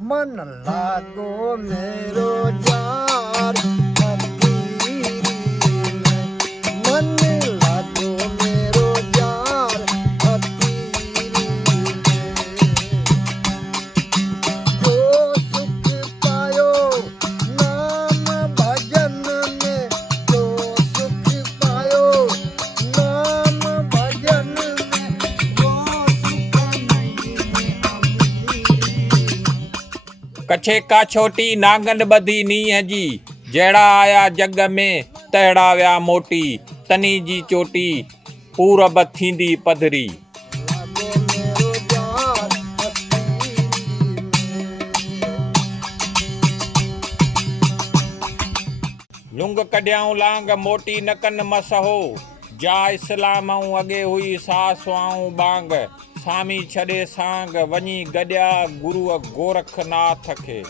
मन लागो मेरो यार हथीली में, मन लागो मेरो यार हथीली में। जो सुख पायो नाम भजन में, जो सुख पायो नाम भजन में, वो सुख नहीं अमीरी में। कछे का छोटी नांगन बधी नीह जी, जहिड़ा आया जग में तहिड़ा विया मोटी, तनी जी चोटी पूरब थींदी पधरी। लागो मेरो यार हथीली में। लुंग कढियाऊं लांग मोटी नकन मस हो, जा इस्लाम ऐं अॻे हुई सासवाऊं बांग, सामी छॾे सांग वञी गॾिया गुरुअ गोरखनाथ खे।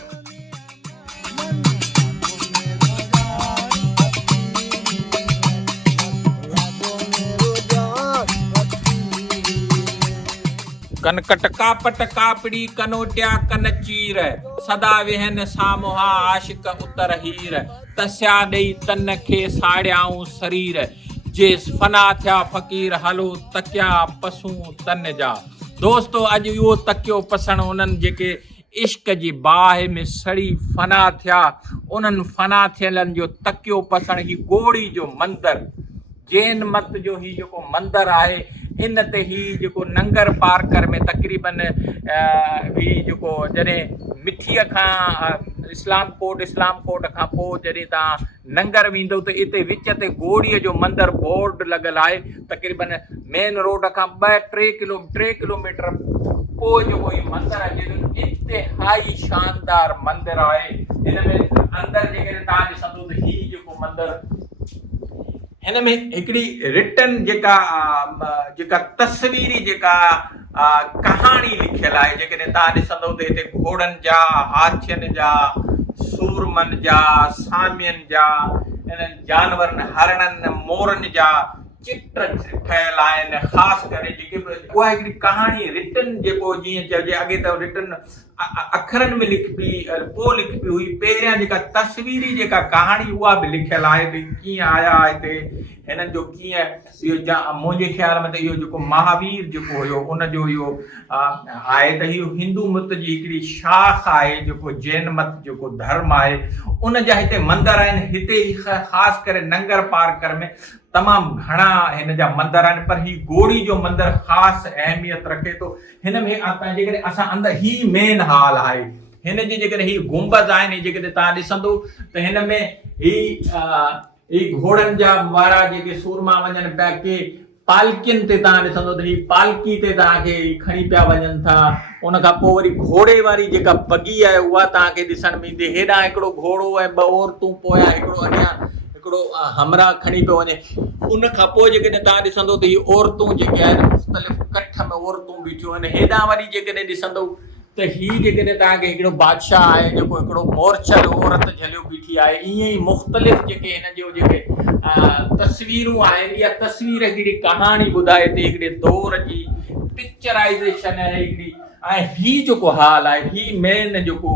कनकट कापट कापड़ी कनोटिया कन चीर, सदा वेहन सामुहा आशिक उतर हीर, तस्या ॾेई तन खे साड़ियाऊं शरीर, जेस फना थिया फ़क़ीर हलो तकिया पसूं तन जा। दोस्तो अॼु इहो तकियो पसण उन्हनि जेके इश्क जी बाहि में सड़ी फना थिया, उन्हनि फना थियलनि जो तकियो पसण ही गोड़ी जो मंदरु, जैन मत जो ही जेको मंदरु आहे, इन ते ही जेको नंगर पार्कर में तक़रीबन ही जेको जॾहिं मिठीअ खां इस्लाम कोट खां पोइ जॾहिं तव्हां नंगर वेंदो त इते विच ते गोड़ीअ जो मंदरु बोर्ड लॻल आहे, तक़रीबन मेन रोड खां 2-3 किलोमीटर पोइ जेको ही मंदरु आहे, जेको इंतिहाई शानदार मंदरु आहे। हिन में अंदरि जेकॾहिं तव्हां ॾिसंदो त ही जेको मंदरु, हिन में हिकिड़ी रिटन जेका तस्वीरी जेका कहाणी लिखियल आहे, जेकॾहिं तव्हां ॾिसंदो त हिते घोड़नि जा, हाथियुनि जा, सूरमनि जा, सामियुनि जा, इन्हनि जानवरनि हरणनि मोरनि जा चित्र ठहियल आहिनि। ख़ासि करे जेके बि उहा हिकिड़ी कहाणी रिटन जेको जीअं चइजे, अॻे त रिटन अखरनि में लिखबी, पोइ लिखबी हुई, पहिरियां जेका तस्वीरी जेका कहाणी उहा बि लिखियल आहे भई कीअं आया हिते, हिननि जो कीअं इहो मुंहिंजे ख़्याल में त इहो जेको महावीर जेको हुयो उनजो इहो आहे त इहो हिंदू मत जी हिकिड़ी शाख आहे, जेको जैन मत जेको धर्म आहे उन जा हिते मंदर आहिनि। हिते ई ख़ासि करे नंगर पार्कर में तमामु घणा हिन जा मंदर आहिनि, पर ही गोड़ी जो मंदरु ख़ासि अहमियत रखे थो। हिन में जेकॾहिं असां अंदरि ही मेन हाल आहे, हिन जी जेकॾहिं ही गुंबद आहिनि, जेकॾहिं तव्हां ॾिसंदो त हिन में ही घोड़नि जा वारा जेके सूरमा वञनि पिया, के पालकियुनि ते तव्हां ॾिसंदो त ही पालकी ते तव्हांखे खणी पिया वञनि था। उन खां पोइ वरी घोड़े वारी जेका बगी आहे उहा तव्हांखे ॾिसण में ईंदी, हेॾां हिकिड़ो घोड़ो ऐं 2 औरतूं, पोयां हिकिड़ो अञा हिकिड़ो हमरा खणी पियो वञे। उन खां पोइ जेकॾहिं तव्हां ॾिसंदो त इहे औरतूं जेके आहिनि मुख़्तलिफ़ कठ में औरतूं बीठियूं आहिनि। हेॾां वरी जेकॾहिं ॾिसंदो त हीअ जेकॾहिं तव्हांखे हिकिड़ो बादशाह आहे जेको हिकिड़ो मोरचल औरत झलियो बीठी आहे। ईअं ई मुख़्तलिफ़ जेके हिन जो जेके तस्वीरूं आहिनि, इहा तस्वीर हिकिड़ी कहाणी ॿुधाए थी, हिकिड़े दौर जी पिक्चराइज़ेशन आहे हिकिड़ी। ऐं ही जेको हाल आहे, ही मेन जेको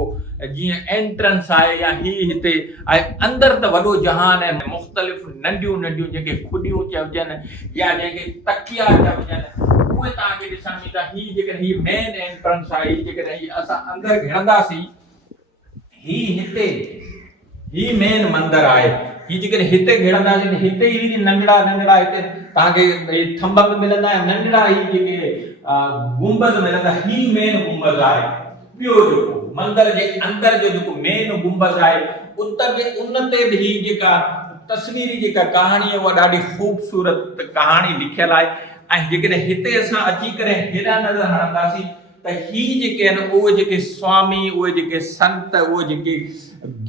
जीअं एंट्रेंस आहे या ही हिते आहे, अंदरि त वॾो जहान आहे, मुख़्तलिफ़ नंढियूं नंढियूं जेके खुॾियूं चइजनि या जेके तकिया चइजनि उहे तव्हांखे ॾिसण में ईंदा। ही जेकॾहिं ही मेन एंट्रेंस आहे, ही जेकॾहिं ही असां अंदरि घिरंदासीं, ही हिते ही मेन मंदरु आहे। ही जेकॾहिं हिते घिरंदासीं त हिते ई नंढड़ा नंढड़ा हिते तव्हांखे थंब में मिलंदा, नंढड़ा ही जेके गुंबद मिलंदा, ही मेन गुंबद आहे। ॿियो जेको मंदर जे अंदरि जो जेको मेन गुंबद आहे, उतर जे उन ते बि ही जेका तस्वीरी जेका कहाणी आहे उहा ॾाढी ख़ूबसूरत कहाणी लिखियल आहे। ऐं जेकॾहिं हिते असां अची करे हेॾा नज़र हणंदासीं त ही जेके आहिनि उहे जेके स्वामी, उहे जेके संत, उहे जेके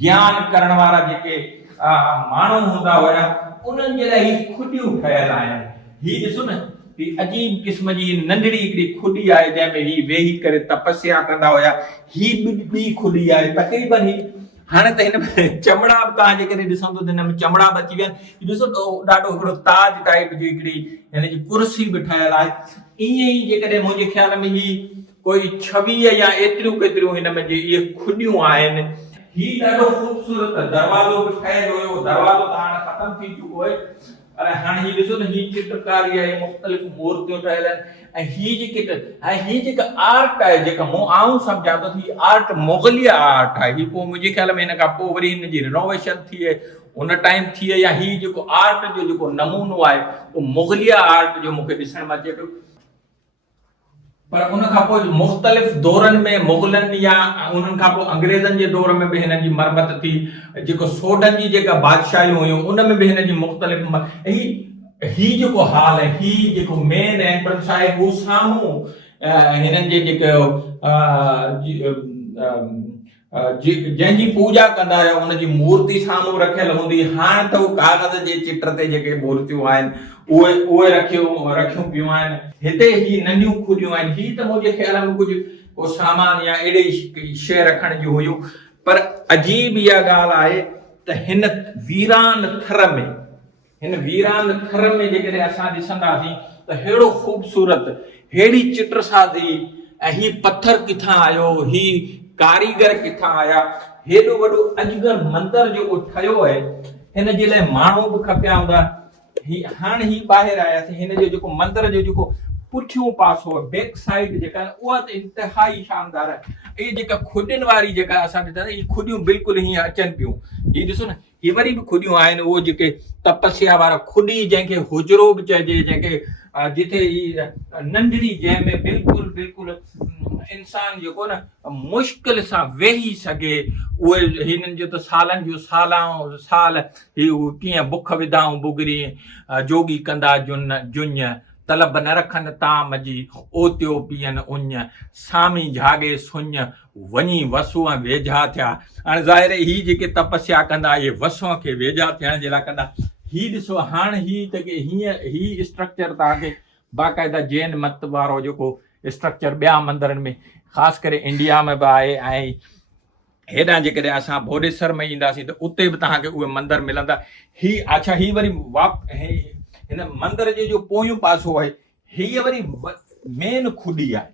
ज्ञान करण वारा जेके माण्हू हूंदा हुया, उन्हनि जे लाइ ही खुॾियूं ठहियल आहिनि। ही ॾिसो न, ही अजीब क़िस्म जी नंढड़ी हिकिड़ी खुॾी आहे जंहिंमें ही वेही करे तपस्या कंदा हुया। ही ॿी खुॾी आहे तक़रीबन ही। हाणे त हिन में चमड़ा बि तव्हां जेकॾहिं ॾिसंदो त हिन में चमड़ा बि अची विया आहिनि। ॾिसो ॾाढो हिकिड़ो ताज टाइप जी हिकिड़ी हिन जी कुर्सी बि ठहियल आहे। ईअं ई जेकॾहिं मुंहिंजे ख़्याल में ही कोई 26 या एतिरियूं केतिरियूं हिन में जे इहे खुॾियूं आहिनि। ही ॾाढो ख़ूबसूरत दरवाज़ो बि ठहियल हुयो, दरवाज़ो त हाणे ख़तम थी चुको आहे, पर हाणे ही ॾिसो न, ही चित्रकारी आहे, मुख़्तलिफ़ मूर्तियूं ठहियल आहिनि। ऐं ही जेका आर्ट आहे, जेका आऊं सम्झां थो ही आर्ट मुग़लिया आर्ट आहे। ही पोइ मुंहिंजे ख़्याल में हिन खां पोइ वरी हिन जी रिनोवेशन थी आहे, उन टाइम थी आहे, या ही जेको आर्ट जो जेको नमूनो आहे उहो मुग़लिया आर्ट जो मूंखे ॾिसण में अचे पियो। पर उन खां पोइ मुख़्तलिफ़ दौरनि में मुग़लनि या उन्हनि खां पोइ अंग्रेज़नि जे दौर में बि हिन जी मरमत थी, जेको सोडनि जी जेका बादशाहियूं हुयूं उन में बि हिन जी मुख़्तलिफ़ ही जेको हाल आहे, ही जेको मेन एंट्रेंस आहे, हू साम्हूं हिननि जे जंहिंजी पूॼा कंदा हुया उनजी मूर्ति साम्हूं रखियल हूंदी। हाणे त उहो कागज़ जे चित्र ते जेके मूर्तियूं आहिनि उहे रखियूं पियूं आहिनि। हिते ही नंढियूं खुॾियूं आहिनि। ही त मुंहिंजे ख़्याल में कुझु को सामान या अहिड़ी शइ रखण जूं हुयूं। पर अजीब इहा ॻाल्हि आहे त हिन वीरान थर में जेकॾहिं असां ॾिसंदासीं त अहिड़ो ख़ूबसूरत, अहिड़ी चित्रसाज़ी, ऐं ही पत्थर किथां आयो, ही कारीगर किथां आया, हेॾो वॾो अजगर मंदरु जेको ठहियो आहे, हिन जे लाइ माण्हू बि खपिया हूंदा। हाणे ही ॿाहिरि आयासीं, हिन जो जेको मंदर जो जेको पुठियों पासो आहे, बैक साइड जेका आहे उहा त इंतिहाई शानदार आहे। इहे जेका खुॾियुनि वारी जेका असां ॾिठा, इहे खुॾियूं बिल्कुलु हीअं अचनि पियूं। हीअ ॾिसो न, ही वरी बि खुॾियूं आहिनि, उहो जेके तपस्या वारा खुॾी जंहिंखे हुजरो बि चइजे, जंहिंखे जिथे ही नंढड़ी जंहिंमें बिल्कुलु इंसान जेको न मुश्किल सां वेही सघे, उहे हिननि जो त सालनि जूं साल ही कीअं बुख विधाऊं बुगरी, जोगी कंदा जुञ, तलब न रखनि ताम जी, ओतियो पियनि उञ, सामी झागे सुञ, वञी वसूअ वेझा थिया। हाणे ज़ाहिर ही जेके तपस्या कंदा, इहे वसूअ खे वेझा थियण जे लाइ कंदा। ही ॾिसो, हाणे ही त ही स्ट्रक्चर तव्हांखे बाक़ाइदा जैन मत वारो जेको स्ट्रक्चर ॿिया मंदरनि में, ख़ासि करे इंडिया में बि आहे, ऐं हेॾां जेकॾहिं असां बोडेसर में ईंदासीं त उते बि तव्हांखे उहे मंदर मिलंदा। ही वरी हिन मंदर जे जो पोयों पासो आहे, हीअ वरी मेन खुॾी आहे।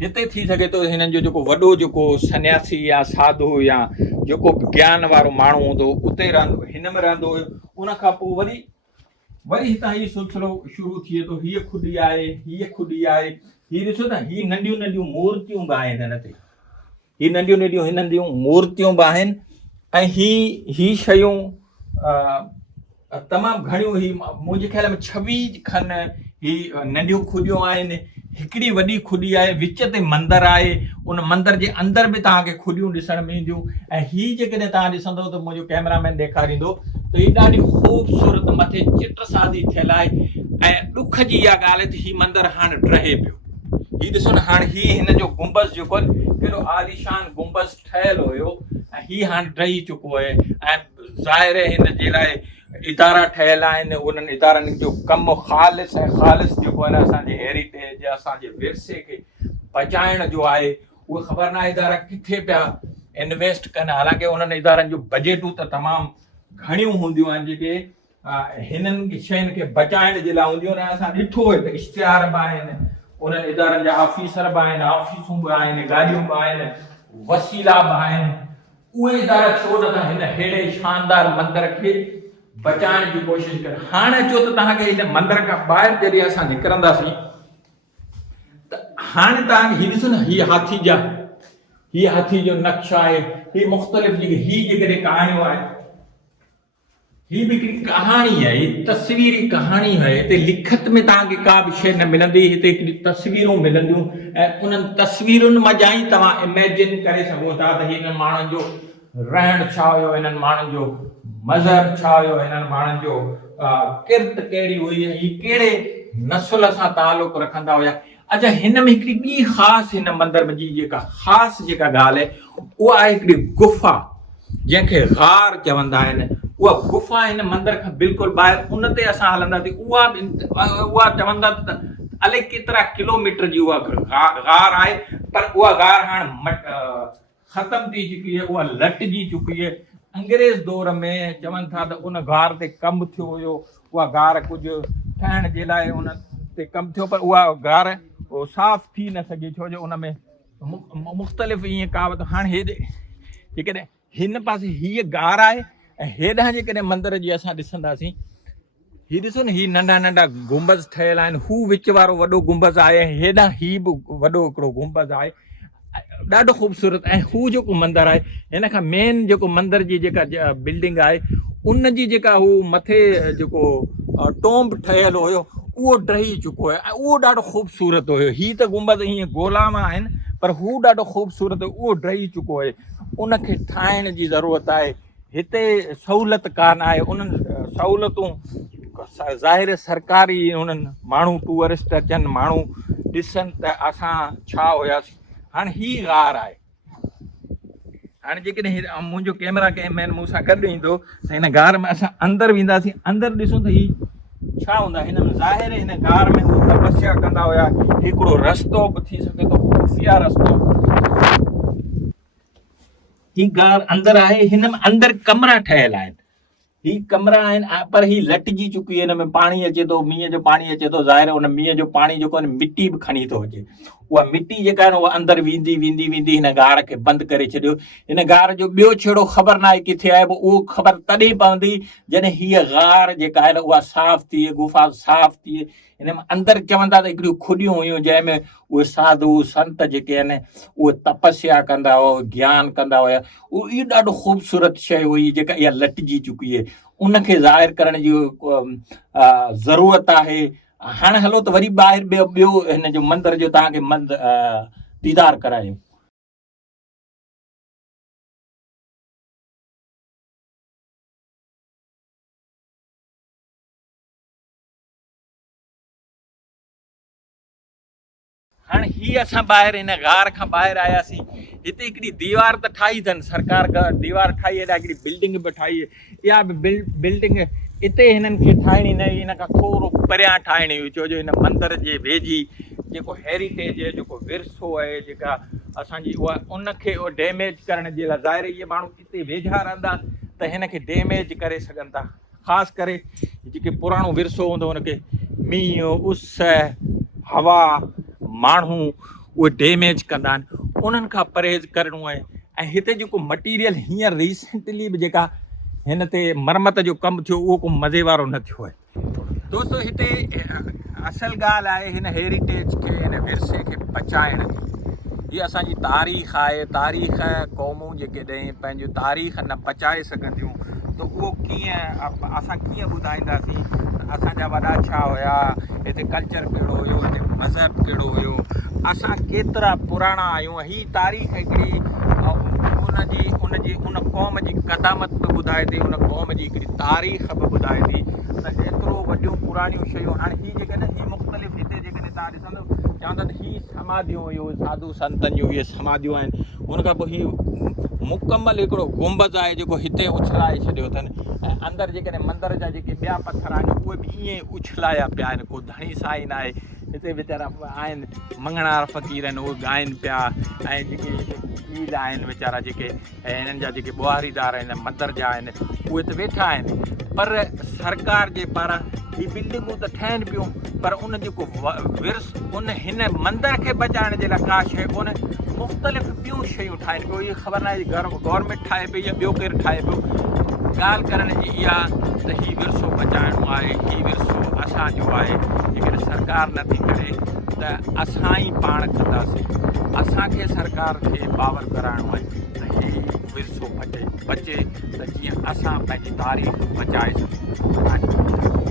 हिते थी सघे थो हिननि जो जेको वॾो जेको सन्यासी या साधु या जेको ज्ञान वारो माण्हू हूंदो उते रहंदो, हिन में रहंदो हुयो। उन खां पोइ वरी हितां ही सिलसिलो शुरू थिए थो। हीअ खुॾी आहे, हीअ ॾिसो न, ही नंढियूं मूर्तियूं बि आहिनि हिन ते, ही नंढियूं मूर्तियूं बि आहिनि। ऐं ही शयूं तमामु घणियूं, ही मुंहिंजे ख़्याल में 26 खन ही नंढियूं खुॾियूं आहिनि। हिकिड़ी वॾी खुॾी आहे, विच ते मंदरु आहे, उन मंदर जे अंदरि बि तव्हांखे खुॾियूं ॾिसण में ईंदियूं। ऐं ही जेकॾहिं तव्हां ॾिसंदव त मुंहिंजो कैमरामैन ॾेखारींदो त ही ॾाढी ख़ूबसूरत मथे चित्रसाज़ी थियल आहे। ऐं ॾुख जी इहा ॻाल्हि आहे त ही मंदरु हाणे रहे पियो। ही ॾिसो न, हाणे हिन जो गुंबज़ जेको आहे, कहिड़ो आलीशान गुंबज़ ठहियल हुयो, ऐं ही हाणे रही चुको आहे। ऐं ज़ाहिर हिन जे लाइ इदारा ठहियल आहिनि। उन्हनि इदारनि जो कमु ख़ालिस जेको आहे न, असांजे हेरिटेज, असांजे विरसे खे बचाइण जो आहे। उहे ख़बर न आहे इदारा किथे पिया इन्वेस्ट कनि। हालांकि उन्हनि इदारनि जूं बजेटूं त तमामु घणियूं हूंदियूं आहिनि जेके हिननि शयुनि खे बचाइण जे लाइ हूंदियूं आहिनि। असां ॾिठो आहे त इश्तिहार बि आहिनि, उन्हनि इदारनि जा ऑफिसर बि आहिनि, ऑफिसूं बि आहिनि, गाॾियूं बि आहिनि, वसीला बि आहिनि। उहे इदारा छो नथा हिन अहिड़े शानदार मंदर खे बचाइण जी कोशिशि कनि। हाणे अचो त तव्हांखे हिन मंदर खां ॿाहिरि जॾहिं असां निकिरंदासीं त हाणे तव्हांखे ही ॾिसो न, हीअ हाथी जो नक्शा आहे, ही मुख़्तलिफ़ जेकॾहिं कहाणियूं आहिनि, ही बि हिकिड़ी कहाणी आहे, ही तस्वीरी कहाणी आहे। हिते लिखत में तव्हांखे का बि शइ न मिलंदी, हिते हिकिड़ी तस्वीरूं मिलंदियूं। ऐं उन्हनि तस्वीरुनि मज़ा ई तव्हां इमेजिन करे सघो था त हिननि माण्हुनि जो रहण छा हुयो, हिननि माण्हुनि जो मज़हब छा हुयो, हिननि माण्हुनि जो किरत कहिड़ी हुई, ही कहिड़े नस्ल सां तालुक़ रखंदा हुया। अच्छा, हिन में हिकिड़ी ॿी ख़ासि, हिन मंदर जी जेका ख़ासि जेका ॻाल्हि आहे उहा आहे हिकिड़ी गुफ़ा, जंहिंखे ग़ार चवंदा आहिनि। उहा गुफ़ा हिन मंदर खां बिल्कुलु ॿाहिरि, उन ते असां हलंदासीं। उहा चवंदा त अलाए केतिरा किलोमीटर जी उहा ग़ार आहे, पर उहा ग़ार हाणे ख़तम थी चुकी आहे, उहा लटिजी चुकी आहे। अंग्रेज़ दौर में चवनि था त उन ग़ार ते कमु थियो हुयो, उहा ग़ार कुझु ठाहिण जे लाइ उन ते कमु थियो, पर उहा ग़ार उहो साफ़ थी न सघे, छो जो उन में मुख़्तलिफ़ ईअं कहावत। हाणे हेॾे जेकॾहिं हिन पासे हीअ गार आहे ऐं हेॾां जेकॾहिं मंदर जी असां ॾिसंदासीं, हीअ ॾिसो न, हीअ नंढा नंढा गुंबज़ ठहियल आहिनि, हू विच वारो वॾो गुंबज़ आहे, ऐं हेॾां हीअ बि वॾो हिकिड़ो गुंबज़ आहे, ॾाढो ख़ूबसूरत। ऐं हू जेको मंदरु आहे, हिन खां मेन जेको मंदर जी जेका बिल्डिंग आहे, उन जी जेका हू मथे जेको टोंब ठहियल हुयो, उहो ड्रही चुको आहे ऐं उहो ॾाढो ख़ूबसूरत हुयो। हीअ त गुंबद हीअं गोलाम आहिनि, पर हू ॾाढो ख़ूबसूरत हुयो, उहो ड्रही चुको आहे। उनखे ठाहिण जी ज़रूरत आहे। हिते सहूलियत कान आहे। उन्हनि सहूलियतूं ज़ाहिर सरकारी उन्हनि माण्हू टूरिस्ट अचनि, माण्हू ॾिसनि त असां छा हुयासीं। हाणे हीअ गार आहे। हाणे जेकॾहिं मुंहिंजो कैमरा मैन मूंसां गॾु ईंदो त हिन गार में असां अंदरि वेंदासीं, अंदरि ॾिसूं त हीअ छा हूंदा। हिन में ज़ाहिर हिन गार में हू तपस्या कंदा हुया। हिकिड़ो रस्तो बि थी सघे थो, खुफ़िया रस्तो। ही गार अंदरि आहे, हिन में अंदरि कमरा ठहियल आहिनि। ही कमरा आहिनि, पर ही लटिजी चुकी आहे। हिन में पाणी अचे थो, मींहं जो पाणी अचे थो। ज़ाहिर उन मींहं जो पाणी जेको आहे मिटी बि खणी थो अचे। उहा मिटी जेका आहे न, उहा अंदरि वेंदी वेंदी वेंदी हिन गार खे बंदि करे छॾियो। हिन गार जो ॿियो छेड़ो ख़बर न आहे किथे आहे, उहो ख़बर तॾहिं पवंदी जॾहिं हीअ गार जेका आहे न, उहा साफ़ थिए, गुफ़ा साफ़ थिए। हिन में अंदरि चवंदा त हिकिड़ियूं खुॾियूं हुयूं, जंहिंमें उहे साधू संत जेके आहिनि उहे तपस्या कंदा हुआ, ज्ञान कंदा हुया। उहो इहो ॾाढो ख़ूबसूरत शइ हुई जेका इहा लटिजी चुकी आहे। उनखे ज़ाहिर करण जी ज़रूरत आहे। हाणे हलो त वरी ॿाहिरि ॿियो हिन जो मंदर जो तव्हांखे दीदार करायूं। हाणे हीअ असां ॿाहिरि हिन गार खां ॿाहिरि आयासीं। हिते हिकिड़ी दीवार त ठाही अथनि सरकार, दीवार ठाही आहे, हिकिड़ी बिल्डिंग बि ठाही आहे। इहा बि बिल्डिंग हिते हिननि खे ठाहिणी न हुई, हिन खां थोरो परियां ठाहिणी हुई, छो जो हिन मंदर जे वेझी जेको हेरिटेज आहे, जेको विरसो आहे, जेका असांजी उहा उनखे डैमेज करण जे लाइ ज़ाहिर इहे माण्हू हिते वेझा रहंदा त हिनखे डैमेज करे सघनि था। ख़ासि करे जेके पुराणो विरसो हूंदो हुनखे मींहुं, उस, हवा, माण्हू उहे डैमेज कंदा आहिनि। उन्हनि खां परहेज़ करिणो आहे। ऐं हिते जेको मटीरियल हींअर रिसेंटली बि जेका हिन ते मरमत जो कमु थियो, उहो को मज़े वारो न थियो आहे। दोस्तो, हिते असल ॻाल्हि आहे हिन हेरिटेज खे, हिन विरसे खे बचाइण जी। हीअ असांजी तारीख़ आहे। तारीख़ क़ौमूं जेकॾहिं पंहिंजो तारीख़ न बचाए सघंदियूं त उहो कीअं, असां कीअं ॿुधाईंदासीं असांजा वॾा छा हुया, हिते कल्चर कहिड़ो हुयो, हिते मज़हब कहिड़ो हुयो, असां केतिरा पुराणा आहियूं। हीअ तारीख़ हिकिड़ी उन क़ौम जी क़दामत बि ॿुधाए थी, उन क़ौम जी हिकिड़ी तारीख़ बि ॿुधाए थी। त एतिरो वॾियूं पुराणियूं शयूं। हाणे हीअ जेकॾहिं हीअ मुख़्तलिफ़ हिते जेकॾहिं तव्हां ॾिसंदव, चवंदा त हीअ समाधियूं हुयूं, साधू संतनि जूं इहे समाधियूं आहिनि। हुन खां पोइ हीअ मुकमल हिकिड़ो गुंबज़ आहे जेको हिते उछलाए छॾियो अथनि। ऐं अंदरि जेकॾहिं मंदर जा जेके ॿिया पथर आहिनि उहे बि ईअं उछलाया पिया आहिनि। को धणी साई न आहे हिते, वीचारा आहिनि मंगणार फ़क़ीर आहिनि, उहे ॻाइनि पिया। ऐं जेके ईद आहिनि वीचारा, जेके हिननि जा जेके ॿुहारीदार आहिनि मंदर जा आहिनि, उहे त वेठा आहिनि। पर सरकार जे पारां ही बिल्डिंगूं त ठहनि पियूं, पर उन जेको विर्स, उन हिन मंदर खे बचाइण जे लाइ का शइ कोन्हे। मुख़्तलिफ़ ॿियूं शयूं ठाहिनि पियूं। इहा ख़बर न आहे गवर्नमेंट ठाहे पई या ॿियो केरु ठाहे पियो। ॻाल्हि करण जी इहा त हीउ विरसो बचाइणो आहे। हीउ विरसो असांजो आहे। जेकॾहिं सरकार नथी करे त असां ई पाण कंदासीं। असांखे सरकार खे पावर कराइणो आहे त हीउ विरसो बचे त जीअं असां पंहिंजी तारीख़ बचाए सघूं।